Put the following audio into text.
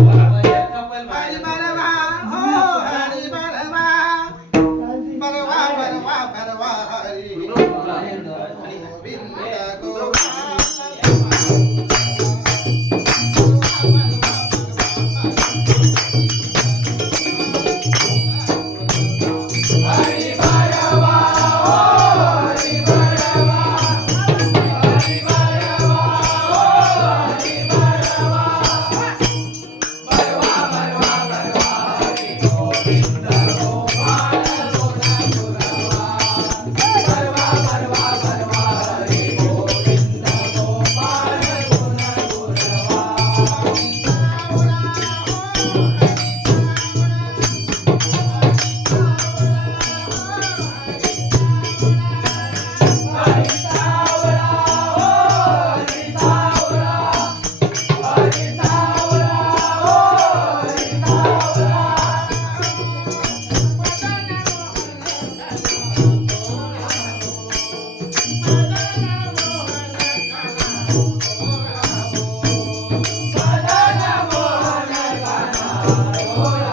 Yeah. glória.